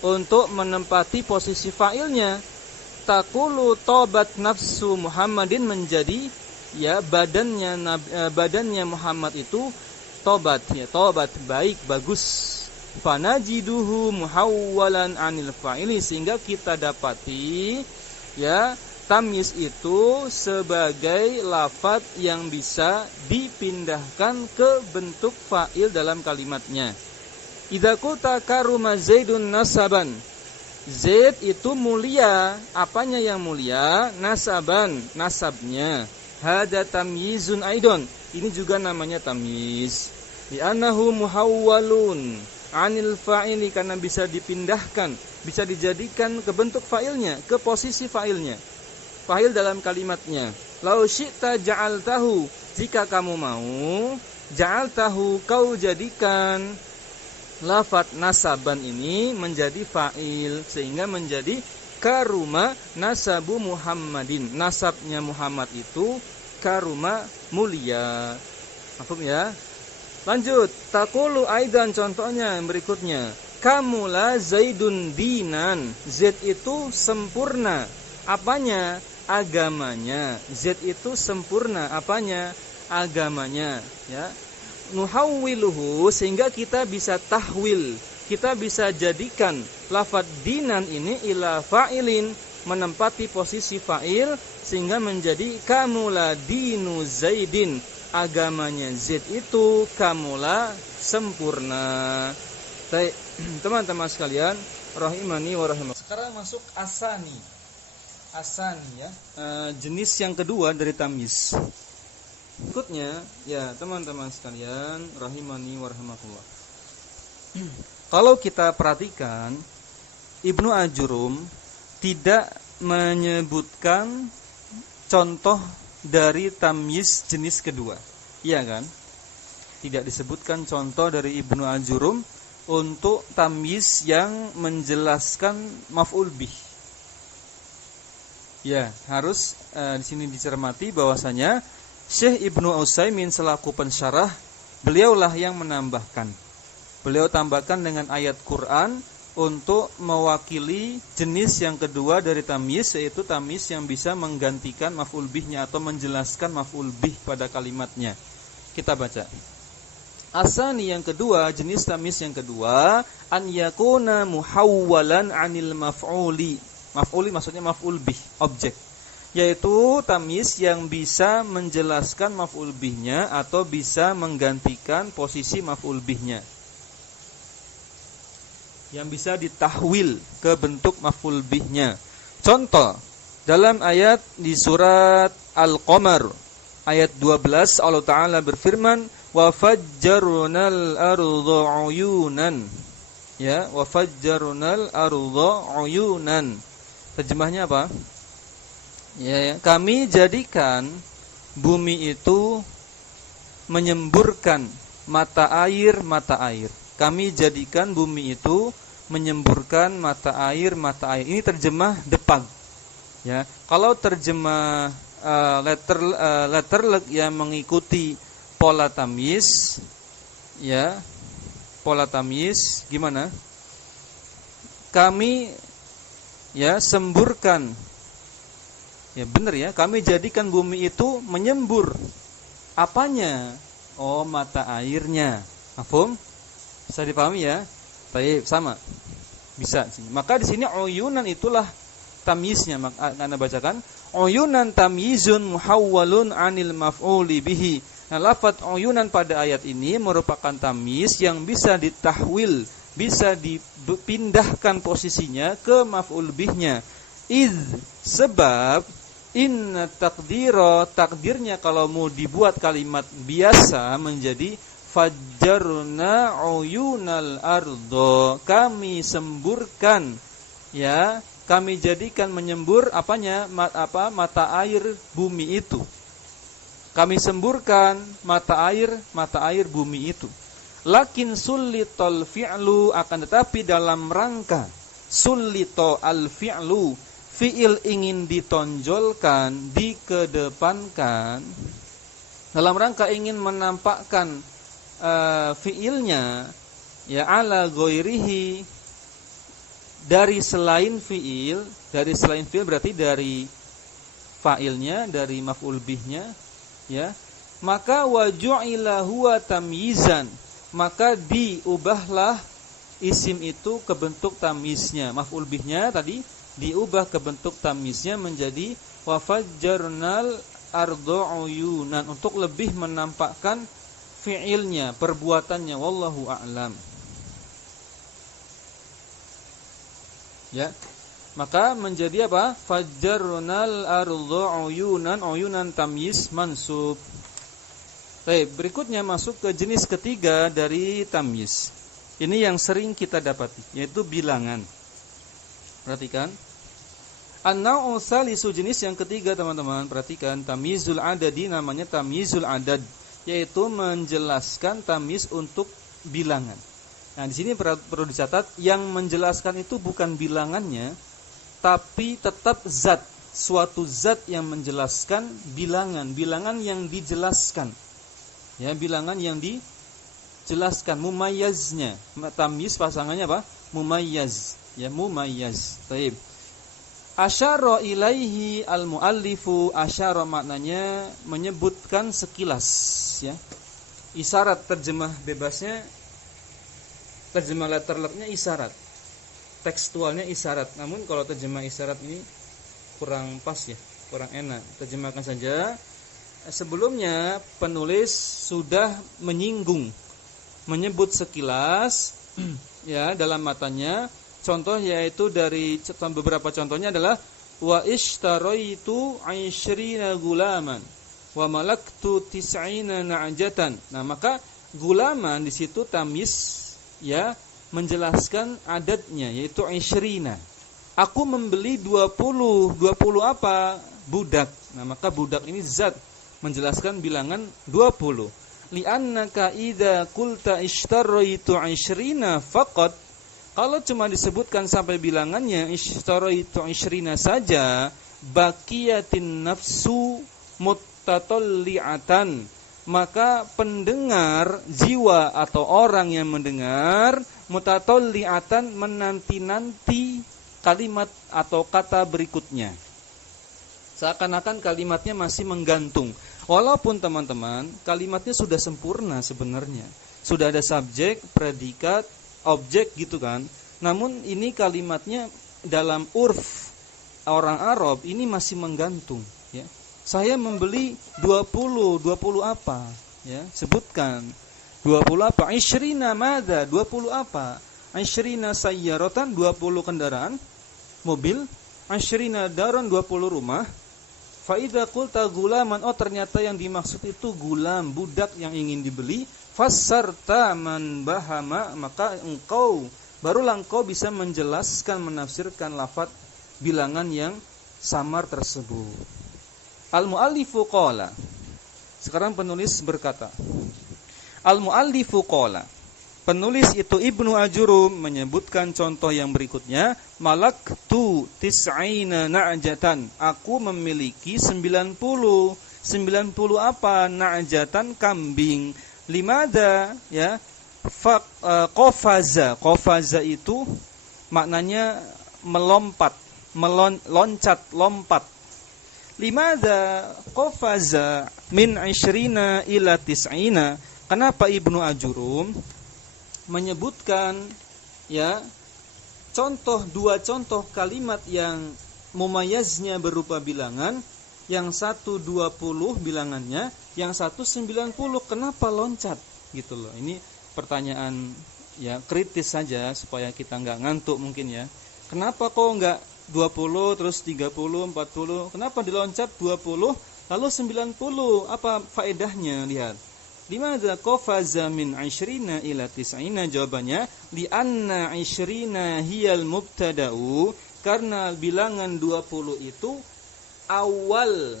untuk menempati posisi fa'ilnya. Taqulu tobat nafsu Muhammadin menjadi ya badannya Muhammad itu tobat, ya, tobat, baik, bagus. Fanajiduhu muhawwalan 'anil fa'ili, sehingga kita dapati ya tamyiz itu sebagai lafaz yang bisa dipindahkan ke bentuk fa'il dalam kalimatnya. Idza qulta karuma Zaidun nasaban, Zaid itu mulia, apanya yang mulia? Nasaban, nasabnya. Hada tamyizun aidon, ini juga namanya tamyiz. Li'annahu muhawwalun 'anil fa'ili, karena bisa dipindahkan, bisa dijadikan ke bentuk fa'ilnya, ke posisi fa'ilnya, fa'il dalam kalimatnya. Lau syi'ta ja'altahu, jika kamu mau, ja'altahu, kau jadikan lafaz nasaban ini menjadi fa'il, sehingga menjadi karuma nasabu Muhammadin, nasabnya Muhammad itu karuma, mulia. Paham ya? Lanjut, taqulu aidan, contohnya yang berikutnya. Kamula Zaidun dinan, Zaid itu sempurna apanya? Agamanya. Zaid itu sempurna apanya? Agamanya, ya. Nuhawwiluhu, sehingga kita bisa tahwil, kita bisa jadikan lafaz dinan ini ila fa'ilin, menempati posisi fa'il, sehingga menjadi kamula dinu Zaidin, agamanya Zaid itu kamula, sempurna. Baik, teman-teman sekalian rahimani wa rahimakumullah. Sekarang masuk asani. Asani, ya, jenis yang kedua dari tamyiz. Berikutnya, ya teman-teman sekalian rahimani wa rahimakumullah. Kalau kita perhatikan, Ibnu Ajurum tidak menyebutkan contoh dari tamyiz jenis kedua. Iya kan? Tidak disebutkan contoh dari Ibnu Ajurum untuk tamyiz yang menjelaskan maf'ul bih. Ya, harus di sini dicermati bahwasanya Syekh Ibnu Utsaimin selaku pensyarah, beliaulah yang menambahkan. Beliau tambahkan dengan ayat Quran untuk mewakili jenis yang kedua dari tamyiz, yaitu tamyiz yang bisa menggantikan maf'ul bihnya atau menjelaskan maf'ul bih pada kalimatnya. Kita baca. Asani yang kedua, jenis tamyiz yang kedua, an yakuna muhawwalan 'anil maf'uli. Maf'uli maksudnya maf'ul bih, objek. Yaitu tamyiz yang bisa menjelaskan maf'ul bihnya atau bisa menggantikan posisi maf'ul bihnya, yang bisa ditahwil ke bentuk maf'ul bihnya. Contoh, dalam ayat di surat Al-Qamar ayat 12, Allah Ta'ala berfirman, wa fajjarnal arda uyunan, ya, wa fajjarnal arda uyunan. Terjemahnya apa? Ya, kami jadikan bumi itu menyemburkan mata air. Kami jadikan bumi itu menyemburkan mata air. Ini terjemah depan. Ya, kalau terjemah letter yang mengikuti pola tamyiz, ya, pola tamyiz gimana? Kami ya semburkan. Ya benar ya, kami jadikan bumi itu menyembur. Apanya? Oh, mata airnya. Mafhum? Bisa dipahami ya? Baik, sama. Bisa. Maka di sini uyunan itulah tamyiznya. Maka Anda bacakan uyunan tamyizun muhawwalun 'anil maf'uli bihi. Nah, lafaz uyunan pada ayat ini merupakan tamyiz yang bisa ditahwil, bisa dipindahkan posisinya ke maf'ul bihnya. Sebab inna takdirnya kalau mau dibuat kalimat biasa menjadi fajjarna uyunal ardo, kami semburkan, ya, kami jadikan menyembur mata air bumi itu. Kami semburkan mata air bumi itu. Lakin sullitol fi'lu, akan tetapi dalam rangka sullito al fi'lu, fi'il ingin ditonjolkan, dikedepankan, dalam rangka ingin menampakkan fi'ilnya ya ala ghairihi, dari selain fi'il berarti dari fa'ilnya, dari maf'ul bihnya, ya, maka waju'ila huwa tamyizan, maka diubahlah isim itu ke bentuk tamyiznya. Maf'ul bihnya tadi diubah ke bentuk tamyiznya menjadi wafajjarnal ardo uyunan, untuk lebih menampakkan fi'ilnya, perbuatannya. Wallahu a'lam. Ya, maka menjadi apa? Fajjarnal ardo uyunan tamyiz mansub. Baik, berikutnya masuk ke jenis ketiga dari tamyiz. Ini yang sering kita dapati, yaitu bilangan. Perhatikan. An-naw'u tsalisu, jenis yang ketiga teman-teman, perhatikan, tamyizul adadi, namanya tamyizul adad, yaitu menjelaskan tamyiz untuk bilangan. Nah, di sini perlu dicatat, yang menjelaskan itu bukan bilangannya, tapi tetap zat, suatu zat yang menjelaskan bilangan yang dijelaskan. Ya, bilangan yang dijelaskan, mumayyaznya. Tamyiz pasangannya apa? Mumayyaz. Ya, mumayyaz. Baik. Asyara ilaihi al-muallifu, asyara maknanya menyebutkan sekilas, ya. Isyarat, terjemah bebasnya, terjemah letternya isyarat. Tekstualnya isyarat. Namun kalau terjemah isyarat ini kurang pas ya, kurang enak. Terjemahkan saja. Sebelumnya penulis sudah menyebut sekilas ya dalam matanya. Contoh yaitu dari beberapa contohnya adalah wa ishtaraitu 20 gulaman wa malaktu 90 na'jatan. Nah, maka gulaman di situ tamyiz ya menjelaskan adatnya, yaitu 20. Aku membeli 20 apa? Budak. Nah, maka budak ini zat, menjelaskan bilangan 20. Li'annaka idza qulta ishtaraitu 20 faqat, kalau cuma disebutkan sampai bilangannya ishtaraitu 20 saja, baqiyatin nafsu muttatalli'atan, maka pendengar, jiwa atau orang yang mendengar, muttatalli'atan, menanti-nanti kalimat atau kata berikutnya. Seakan-akan kalimatnya masih menggantung. Walaupun teman-teman, kalimatnya sudah sempurna sebenarnya. Sudah ada subjek, predikat, objek gitu kan. Namun ini kalimatnya dalam urf orang Arab ini masih menggantung, ya. Saya membeli 20 apa? Ya, sebutkan. 20 apa? 20 madza? 20 apa? 20 sayyaratan, 20 kendaraan, mobil, 20 daron, 20 rumah. Fa idza qulta gulaman, oh ternyata yang dimaksud itu gulam, budak yang ingin dibeli. Fassarta man bahama, maka barulah engkau bisa menjelaskan, menafsirkan lafaz bilangan yang samar tersebut. Al-muallifu qala, sekarang penulis berkata, Al-muallifu qala. Penulis itu Ibnu Ajurum menyebutkan contoh yang berikutnya, malaktu tis'ina na'jatan. Aku memiliki 90 apa? Na'jatan, kambing. Limada, ya? Qafaza itu maknanya melompat, lompat. Limada qafaza min 20 ila 90. Kenapa Ibnu Ajurum menyebutkan ya dua contoh kalimat yang mumayaznya berupa bilangan, yang satu 20 bilangannya, yang satu 90, kenapa loncat gitu loh. Ini pertanyaan ya kritis saja supaya kita nggak ngantuk mungkin ya. Kenapa kok nggak 20 terus 30 40? Kenapa diloncat 20 lalu 90? Apa faedahnya? Lihat. Limadza qafaza min 20 ila 90? Jawabannya li anna 20 hiyal mubtada'u, karena bilangan 20 itu awal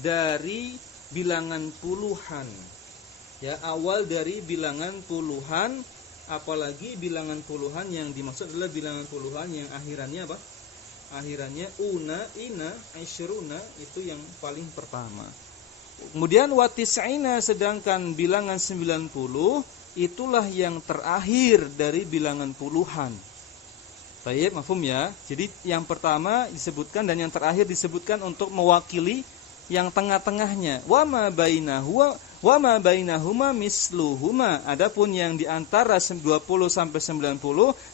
dari bilangan puluhan. Ya, awal dari bilangan puluhan, apalagi bilangan puluhan yang dimaksud adalah bilangan puluhan yang akhirannya apa? Akhirannya una, ina, aisyuruna, itu yang paling pertama. Kemudian watis'ina, sedangkan bilangan 90 itulah yang terakhir dari bilangan puluhan. Baik, mafhum ya. Jadi yang pertama disebutkan dan yang terakhir disebutkan untuk mewakili yang tengah-tengahnya. Wa ma bainahuma misluhuma. Adapun yang di antara 20 sampai 90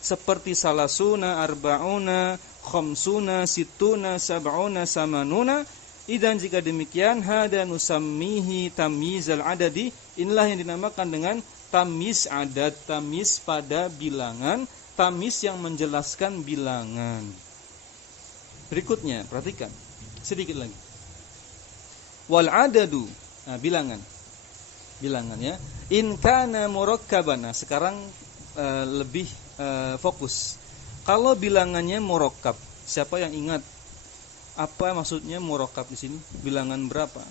seperti salasuna, arbauna, khamsuna, situna, sab'una, samanuna. Dan jika demikian, hada nusammihi tamyizal adadi. Inilah yang dinamakan dengan tamyiz adat, tamyiz pada bilangan, tamyiz yang menjelaskan bilangan. Berikutnya, perhatikan sedikit lagi. Wal adadu, nah, bilangan ya. In kana murakkaban. Nah, sekarang lebih fokus. Kalau bilangannya murakkab, siapa yang ingat apa maksudnya murakkab di sini? Bilangan berapa?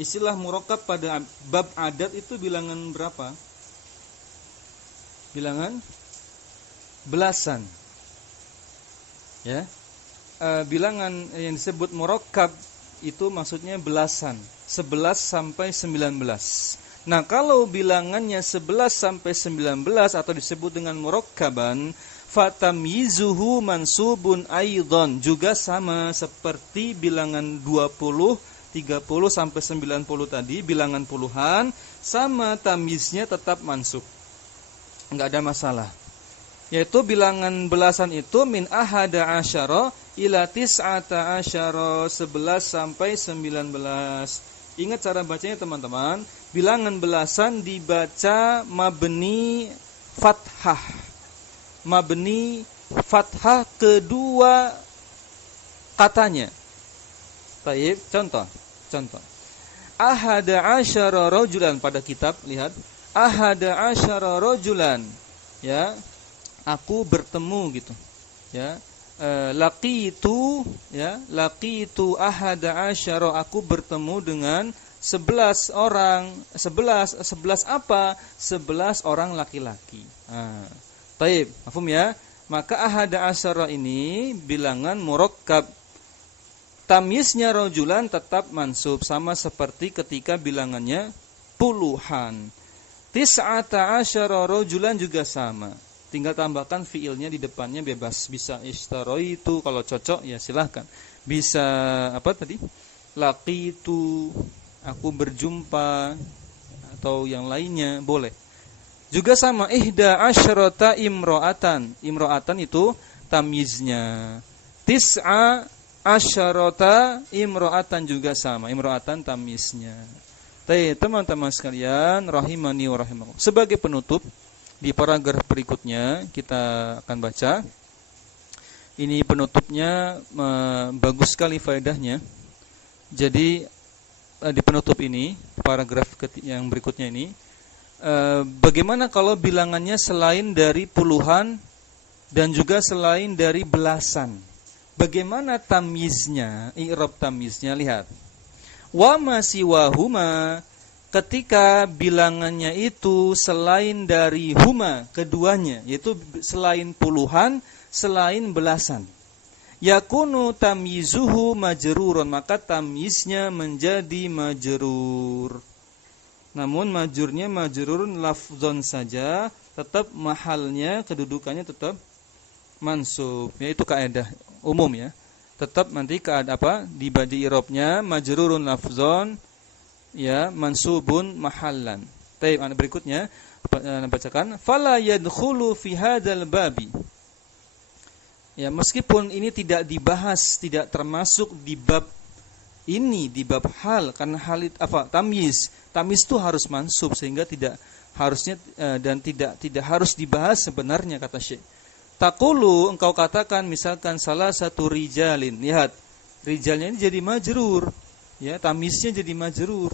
Istilah murakkab pada bab adat itu bilangan berapa? Bilangan belasan. Ya. Bilangan yang disebut murakkab itu maksudnya belasan, 11 sampai 19. Nah, kalau bilangannya 11 sampai 19 atau disebut dengan murakkaban, fatamyizuhu mansubun aidon, juga sama seperti bilangan 20, 30 sampai 90 tadi, bilangan puluhan, sama tamyiznya tetap mansub. Enggak ada masalah. Yaitu bilangan belasan itu min ahada asyara ila tis'ata asyara, 11 sampai 19. Ingat cara bacanya teman-teman. Bilangan belasan dibaca mabni fathah. Mabni fathah kedua katanya. Baik, contoh. Ahada asyara rajulan, pada kitab lihat. Ahada asyara rajulan. Ya. Aku bertemu gitu. Ya. Laqitu ahada asyara, aku bertemu dengan 11 orang. 11 apa? 11 orang laki-laki. Nah, taib, mafhum ya? Maka ahada asyara ini bilangan murakkab. Tamyiznya rajulan tetap mansub, sama seperti ketika bilangannya puluhan. Tis'ata asyara rajulan juga sama. Tinggal tambahkan fiilnya di depannya, bebas. Bisa ishtaraitu kalau cocok ya silahkan. Bisa apa tadi? Laqitu, aku berjumpa, atau yang lainnya boleh. Juga sama ihda asyrata imro'atan. Imro'atan itu tamyiznya. Tis'a asyarata imro'atan juga sama. Imro'atan tamyiznya. Teman-teman sekalian, rahimani wa rahimakumullah. Sebagai penutup, di paragraf berikutnya kita akan baca. Ini penutupnya bagus sekali faedahnya. Jadi di penutup ini, paragraf yang berikutnya ini, bagaimana kalau bilangannya selain dari puluhan dan juga selain dari belasan? Bagaimana tamyiznya, i'rab tamyiznya? Lihat. Wa ma siwahuma ketika bilangannya itu selain dari huma, keduanya, yaitu selain puluhan, selain belasan. Yakunu tamyizuhu majrurun, maka tamyiznya menjadi majrur. Namun majurnya majrurun lafzon saja, tetap mahalnya, kedudukannya tetap mansub. Yaitu kaidah umum ya. Tetap nanti di badi i'rabnya majrurun lafzon ya mansubun mahallan. Baik, berikutnya bacakan fala yadkhulu fi hadzal babi. Ya, meskipun ini tidak dibahas, tidak termasuk di bab ini, di bab hal, karena hal tamyiz. Tamyiz itu harus mansub sehingga tidak harusnya dan tidak harus dibahas sebenarnya, kata Syekh. Taqulu, engkau katakan misalkan salah satu rijalin. Lihat, rijalnya ini jadi majrur. Ya, tamyiznya jadi majrur.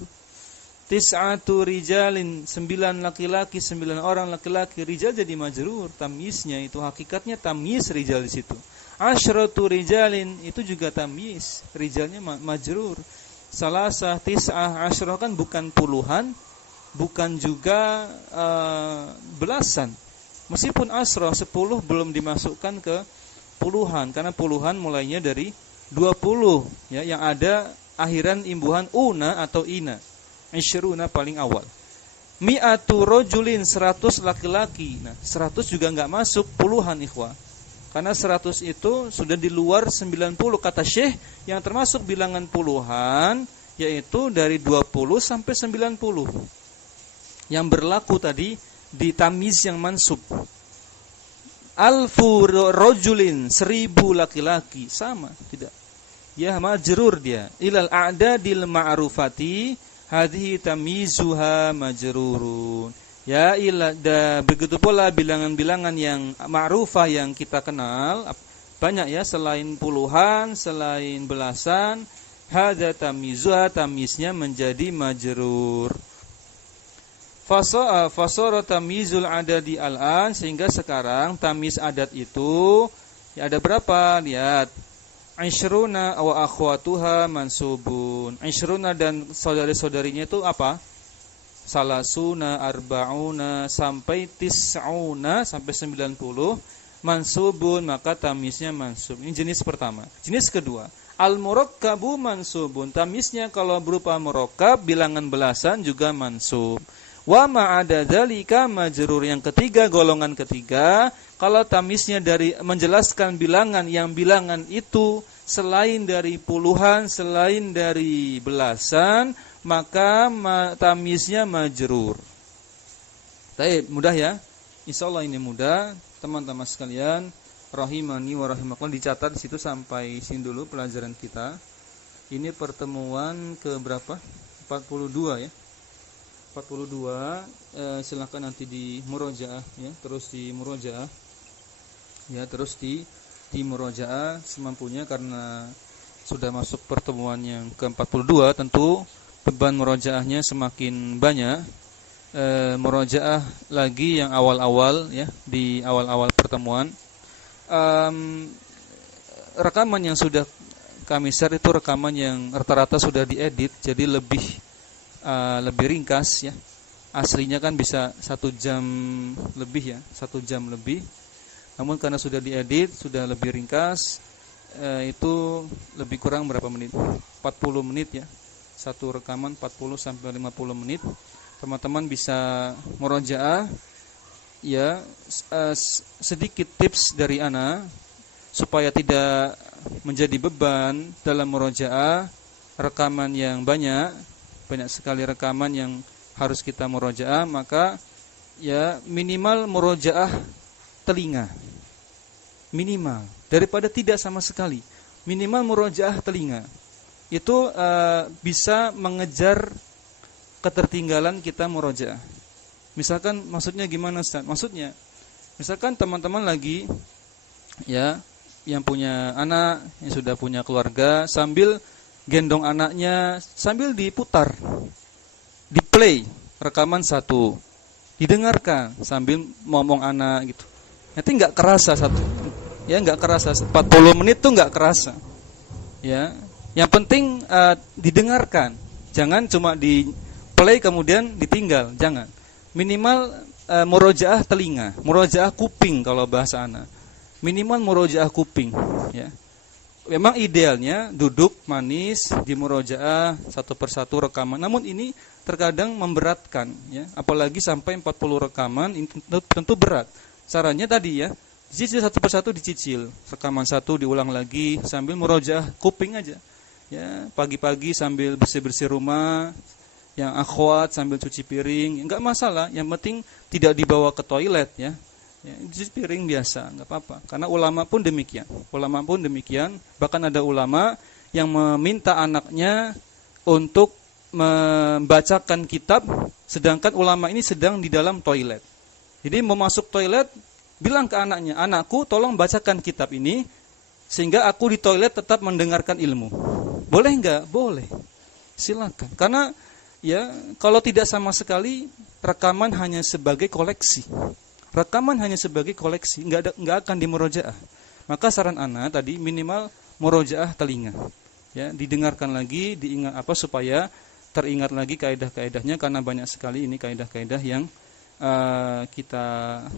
Tis'atu rijalin, 9 laki-laki, 9 orang laki-laki. Rijal jadi majrur, tamyiznya itu hakikatnya tamyiz rijal di situ. Asyratu rijalin itu juga tamyiz, rijalnya majrur. Salasah, tis'ah, asyrah kan bukan puluhan, bukan juga belasan. Meskipun asyrah 10 belum dimasukkan ke puluhan, karena puluhan mulainya dari 20 ya, yang ada akhiran imbuhan una atau ina. Isyruna paling awal. Mi'atu rojulin, 100 laki-laki. Nah, 100 juga enggak masuk puluhan, ikhwah. Karena 100 itu sudah di luar 90, kata Syekh, yang termasuk bilangan puluhan yaitu dari 20 sampai 90. Yang berlaku tadi di tamyiz yang mansub. Alfu rojulin, 1000 laki-laki, sama, tidak. Ya majrur dia. Ilal a'dadil ma'rufati hadhihi tamyizuha majrurun. Ya begitu pula bilangan-bilangan yang ma'rufah yang kita kenal banyak ya, selain puluhan, selain belasan, hadza tamyizuha, tamyiznya menjadi majrur. Fasara tamyizul adadi al-an, sehingga sekarang tamyiz adat itu ya ada berapa? Lihat. Isyruna wa akhwatuha mansubun. Isyruna dan saudari-saudarinya itu apa? Salasuna, arba'una, sampai tis'una, sampai 90. Mansubun, maka tamyiznya mansub. Ini jenis pertama. Jenis kedua, al-murakkabu mansubun. Tamyiznya kalau berupa murakkab, bilangan belasan juga mansub. Wa ma'ada dzalika majrur. Yang ketiga, golongan ketiga, kalau tamyiznya dari menjelaskan bilangan yang bilangan itu selain dari puluhan, selain dari belasan, maka tamyiznya majrur. Baik, mudah ya? Insyaallah ini mudah, teman-teman sekalian, rahimani wa rahimakumullah. Dicatat di situ sampai sini dulu pelajaran kita. Ini pertemuan ke berapa? 42 ya. 42, silakan nanti di murojaah ya, terus di murojaah. Ya, terus di murojaah semampunya, karena sudah masuk pertemuan yang ke-42, tentu beban murojaahnya semakin banyak. Murojaah lagi yang awal-awal ya, di awal-awal pertemuan. Rekaman yang sudah kami share itu rekaman yang rata-rata sudah diedit, jadi lebih ringkas ya. Aslinya kan bisa 1 jam lebih ya, 1 jam lebih. Namun karena sudah diedit, sudah lebih ringkas, itu lebih kurang berapa menit? 40 menit ya. Satu rekaman 40 sampai 50 menit. Teman-teman bisa murojaah ya, sedikit tips dari ana supaya tidak menjadi beban dalam murojaah. Rekaman yang banyak sekali rekaman yang harus kita murojaah, maka ya minimal murojaah telinga. Minimal, daripada tidak sama sekali. Minimal murojaah telinga. Itu bisa mengejar ketertinggalan kita murojaah. Misalkan maksudnya gimana Ustaz? Maksudnya misalkan teman-teman lagi ya, yang punya anak, yang sudah punya keluarga, sambil gendong anaknya, sambil diputar, di play rekaman 1, didengarkan sambil ngomong anak gitu. Nanti nggak kerasa nggak kerasa 40 menit tuh nggak kerasa. Ya, yang penting didengarkan, jangan cuma di play kemudian ditinggal, jangan. Minimal murojaah telinga, murojaah kuping kalau bahasa ana. Minimal murojaah kuping, ya. Memang idealnya duduk manis di murojaah satu persatu rekaman. Namun ini terkadang memberatkan, ya. Apalagi sampai 40 rekaman ini tentu berat. Caranya tadi ya, dicicil satu persatu dicicil. Rekaman satu diulang lagi sambil murojaah kuping aja. Ya, pagi-pagi sambil bersih-bersih rumah, yang akhwat sambil cuci piring, enggak masalah. Yang penting tidak dibawa ke toilet ya. Ya, cuci piring biasa, enggak apa-apa. Karena ulama pun demikian. Ulama pun demikian. Bahkan ada ulama yang meminta anaknya untuk membacakan kitab, sedangkan ulama ini sedang di dalam toilet. Jadi mau masuk toilet, bilang ke anaknya, anakku tolong bacakan kitab ini, sehingga aku di toilet tetap mendengarkan ilmu. Boleh enggak? Boleh. Silakan. Karena ya kalau tidak sama sekali, rekaman hanya sebagai koleksi. Rekaman hanya sebagai koleksi, enggak akan dimurojaah. Maka saran ana tadi minimal murojaah telinga. Ya, didengarkan lagi, diingat supaya teringat lagi kaidah-kaidahnya, karena banyak sekali ini kaidah-kaidah yang kita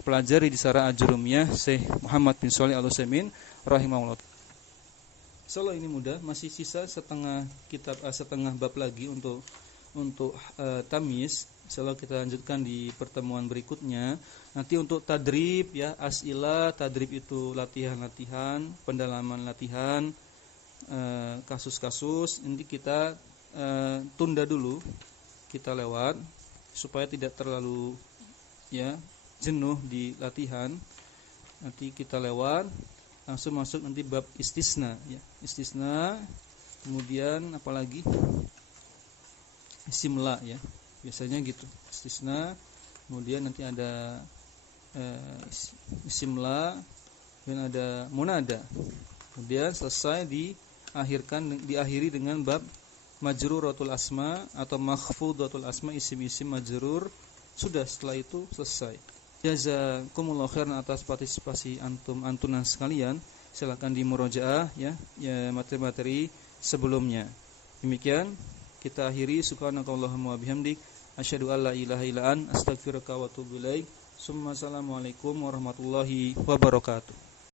pelajari di Syarah Ajurumiyah Syekh Muhammad bin Shalih Al-Utsaimin rahimahullah. Insyaallah ini mudah, masih sisa setengah kitab setengah bab lagi untuk tamyiz. Insyaallah kita lanjutkan di pertemuan berikutnya. Nanti untuk tadrib ya, as'ilah, tadrib itu latihan-latihan, pendalaman latihan, kasus-kasus. Nanti kita tunda dulu, kita lewat supaya tidak terlalu ya jenuh di latihan. Nanti kita lewat, langsung masuk nanti bab istisna ya. Istisna, kemudian apalagi isimla ya. Biasanya gitu. Istisna, kemudian nanti ada isimla, dan ada munada. Kemudian selesai diakhiri dengan bab majruratul asma atau makhfudatul asma, isim-isim majrur. Sudah, setelah itu selesai. Jazakumullahu khairan atas partisipasi antum sekalian. Silakan di murojaah ya materi-materi sebelumnya. Demikian kita akhiri. Subhanakallahumma wa bihamdik asyhadu an la ilaha illa anta astaghfiruka wa atubu ilaik. Assalamualaikum warahmatullahi wabarakatuh.